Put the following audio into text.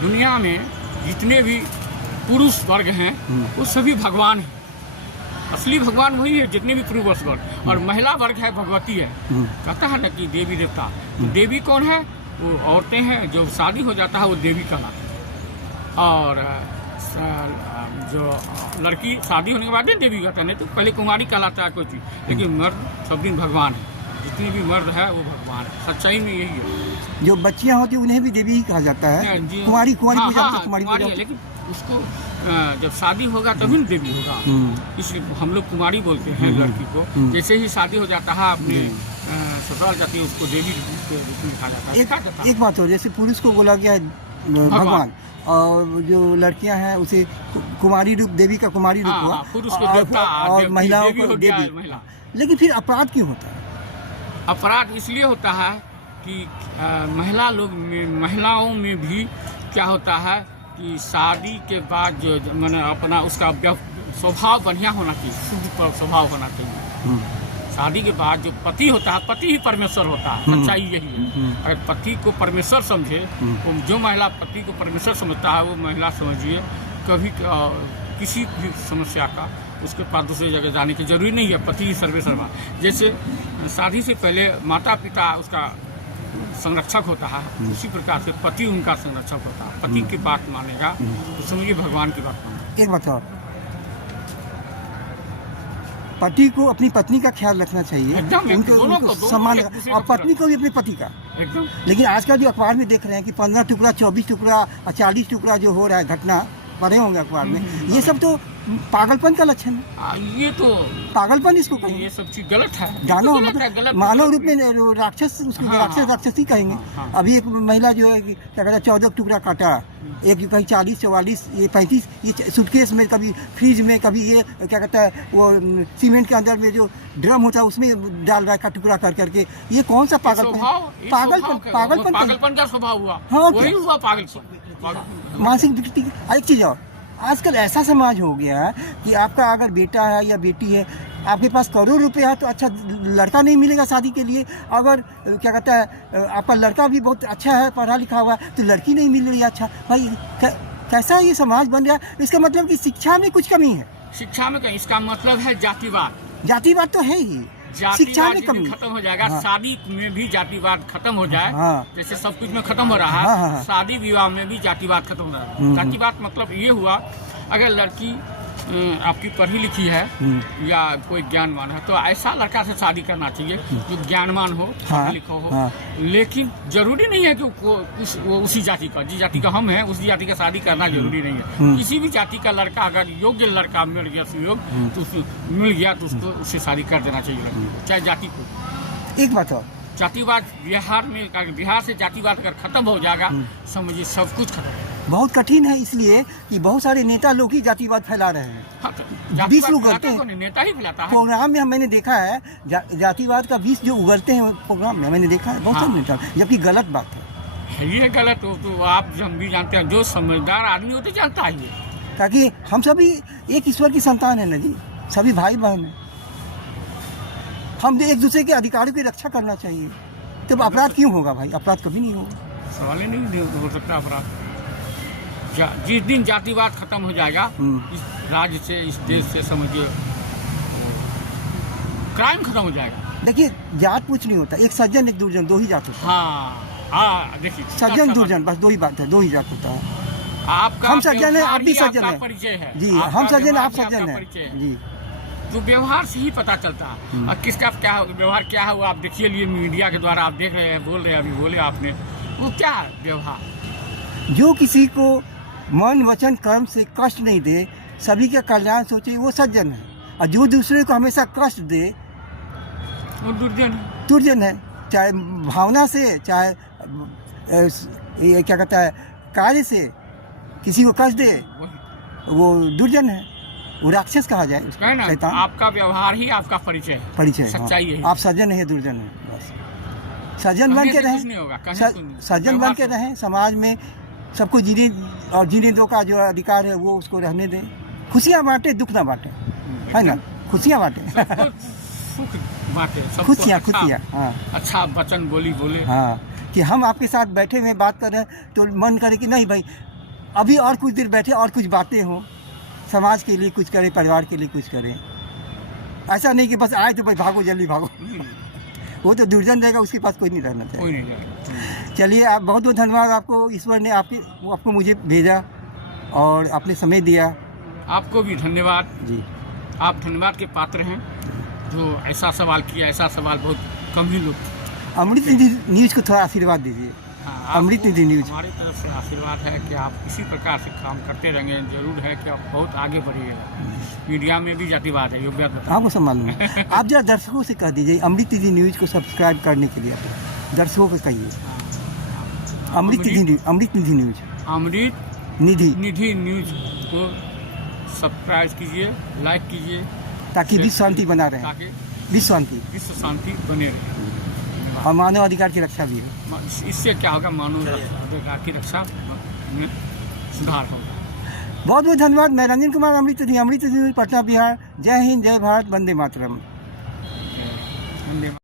दुनिया में जितने भी पुरुष वर्ग हैं वो सभी भगवान हैं। असली भगवान वही है, जितने भी पुरुष वर्ग, और महिला वर्ग है भगवती है। कहता है ना कि देवी देवता, तो देवी कौन है? वो औरतें हैं। जो शादी हो जाता है वो देवी कहलाती है, और जो लड़की शादी होने के बाद ही देवी कहता है, नहीं तो पहले कुमारी कहलाता है कोई चीज़। लेकिन मर्द सब दिन भगवान है, जितने भी मर्द है वो भगवान है। सच्चाई में यही है। जो बच्चियां होती हैं उन्हें भी देवी ही कहा जाता है। कुमारी कुमारी है, लेकिन उसको जब शादी होगा तभी न देवी होगा। इसलिए हम लोग कुमारी बोलते हैं लड़की को। जैसे ही शादी हो जाता है अपने ससुराल जाती है, उसको देवी के रूप में कहा जाता है। एक बात हो, जैसे पुरुष को बोला गया भगवान, और जो लड़कियां हैं उसे कुमारी रूप, देवी का कुमारी रूप हुआ, पुरुष को देवता और महिलाओं को देवी। लेकिन फिर अपराध क्यों होता है? अपराध इसलिए होता है कि महिलाओं में भी क्या होता है कि शादी के बाद जो मैंने अपना उसका स्वभाव बढ़िया होना चाहिए, शुद्ध स्वभाव होना चाहिए। शादी के बाद जो पति होता है, पति ही परमेश्वर होता है। सच्चाई यही है। अगर पति को परमेश्वर समझे, तो जो महिला पति को परमेश्वर समझता है वो महिला समझिए कभी किसी भी समस्या का उसके पास दूसरी जगह जाने की जरूरी नहीं है। पति ही सर्वेसर्वा। जैसे शादी से पहले माता पिता उसका संरक्षक होता है, उसी प्रकार से पति उनका संरक्षक होता है। पति की बात मानेगा तो समझिए भगवान की बात मानेगा। एक बताओ, पति को अपनी पत्नी का ख्याल रखना चाहिए, उनको सम्मान, और पत्नी को भी अपने पति का एकदम। लेकिन आजकल जो अखबार में देख रहे हैं कि 15 टुकड़ा, 24 टुकड़ा और 40 टुकड़ा जो हो रहा है, घटना पढ़े होंगे अखबार में, ये सब तो पागलपन का लक्षण है। ये तो पागलपन इसको कहेंगे। ये सब चीज गलत है। मानव रूप में राक्षस, उसको राक्षसी कहेंगे। अभी एक महिला जो है क्या कहता है 14 टुकड़ा काटा, एक कहीं 40, 44, ये 35, ये सूटकेस में, कभी फ्रिज में, कभी ये क्या कहता है वो सीमेंट के अंदर में जो ड्रम होता है उसमें डाल रहा है टुकड़ा कर करके। ये कौन सा पागलपन का स्वभाव हुआ? हाँ, वही हुआ पागलपन, मानसिक विकृति। एक चीज और, आजकल ऐसा समाज हो गया है कि आपका अगर बेटा है या बेटी है, आपके पास करोड़ रुपए है तो अच्छा लड़का नहीं मिलेगा शादी के लिए। अगर क्या कहता है आपका लड़का भी बहुत अच्छा है, पढ़ा लिखा हुआ है, तो लड़की नहीं मिल रही है। अच्छा भाई, कैसा ये समाज बन रहा है? इसका मतलब कि शिक्षा में कुछ कमी है। शिक्षा में कहीं, इसका मतलब है जातिवाद। जातिवाद तो है ही, शिक्षा में कमी खत्म हो जाएगा। शादी में भी जातिवाद खत्म हो जाए, जैसे सब कुछ में खत्म हो रहा है, शादी विवाह में भी जातिवाद खत्म हो रहा है। जातिवाद मतलब ये हुआ, अगर लड़की आपकी पढ़ी लिखी है या कोई ज्ञानवान है तो ऐसा लड़का से शादी करना चाहिए जो ज्ञानवान हो, पढ़ा लिखा हो। लेकिन जरूरी नहीं है कि वो उसी जाति का, जिस जाति का हम हैं उसी जाति का शादी करना जरूरी नहीं है। किसी भी जाति का लड़का अगर योग्य लड़का मिल गया, सुयोग तो मिल गया तो उसको उससे शादी कर देना चाहिए, चाहे जाति को। एक बात और, जातिवाद बिहार से जातिवाद अगर खत्म हो जाएगा, समझिए सब कुछ खत्म। बहुत कठिन है, इसलिए कि बहुत सारे नेता लोग ही जातिवाद फैला रहे हैं। 20 लोग उगलते हैं, नेता ही फैलाता है। प्रोग्राम में मैंने देखा है जातिवाद का 20 जो उगलते हैं प्रोग्राम में, मैंने देखा है बहुत सारे नेता, जबकि गलत बात है। ये गलत हो तो आप हम भी जानते हैं, जो समझदार आदमी होते जानता है ये, ताकि हम सभी एक ईश्वर की संतान है ना जी, सभी भाई बहन है। हम एक दूसरे के अधिकारों की रक्षा करना चाहिए। तो अपराध क्यों होगा भाई? अपराध कभी नहीं होगा, सवाल ही नहीं हो सकता अपराध। जिस दिन जातिवाद खत्म हो जाएगा इस राज्य से, इस देश से, समझिए क्राइम खत्म हो जाएगा। देखिए, जात कुछ नहीं होता, एक सज्जन एक दुर्जन, दो ही जात होता है। हाँ, देखिए सज्जन दुर्जन बस दो ही बात है, दो ही जात होता है। आपका हम सज्जन है, आप भी सज्जन है, परिचय है जी। हम सज्जन, आप सज्जन है जी। तो व्यवहार से ही पता चलता है और किसका क्या व्यवहार क्या है वो आप देखिए लिए मीडिया के द्वारा आप देख रहे हैं, बोल रहे हैं, अभी बोले आपने, वो क्या है व्यवहार। जो किसी को मन वचन कर्म से कष्ट नहीं दे, सभी का कल्याण सोचे, वो सज्जन है। और जो दूसरे को हमेशा कष्ट दे वो दुर्जन है। चाहे भावना से, चाहे ये क्या कहता है कार्य से किसी को कष्ट दे, वो दुर्जन है, वो राक्षस कहा जाए, शैतान। आपका व्यवहार ही आपका परिचय है। सच्चाई है। आप सज्जन है, दुर्जन है, बस सज्जन बन के रहें, सज्जन बन के रहें। समाज में सबको जीने और जीने दो का जो अधिकार है वो उसको रहने दें। खुशियाँ बांटे, दुख ना बांटे, है ना? खुशियाँ बांटे, सुख बांटे, खुशियाँ। हाँ, अच्छा वचन बोले। हाँ, कि हम आपके साथ बैठे हुए बात कर रहे हैं तो मन करे कि नहीं भाई अभी और कुछ देर बैठे और कुछ बातें हों, समाज के लिए कुछ करें, परिवार के लिए कुछ करें। ऐसा नहीं कि बस आए तो भाई भागो जल्दी भागो, वो तो दुर्जन रहेगा, उसके पास कोई नहीं रहना चाहिए। कोई नहीं रहेगा। चलिए आप बहुत बहुत धन्यवाद आपको, ईश्वर ने आपको मुझे भेजा और आपने समय दिया। आपको भी धन्यवाद जी, आप धन्यवाद के पात्र हैं जो ऐसा सवाल किया। ऐसा सवाल बहुत कम ही लोग। अमृत निधि न्यूज़ को थोड़ा आशीर्वाद दीजिए। हाँ, अमृत निधि न्यूज़ हमारी तरफ से आशीर्वाद है कि आप इसी प्रकार से काम करते रहेंगे। जरूर है कि आप बहुत आगे बढ़िएगा। मीडिया में भी जातिवाद है, योग्यता बताइए। हाँ वो सब मालूम है। आप जरा दर्शकों से कह दीजिए अमृत निधि न्यूज़ को सब्सक्राइब करने के लिए दर्शकों को कहिए। अमृत निधि न्यूज़ निधि न्यूज़ को सब्सक्राइब कीजिए, लाइक कीजिए, ताकि विश्व शांति बना रहे, ताकि विश्व शांति बने रहे और मानव अधिकार की रक्षा भी हो। इससे क्या होगा, मानव अधिकार की रक्षा में सुधार होगा। बहुत बहुत धन्यवाद। मैं रंजन कुमार, अमृत निधि, पटना बिहार। जय हिंद, जय भारत, वंदे मातरम। धन्यवाद।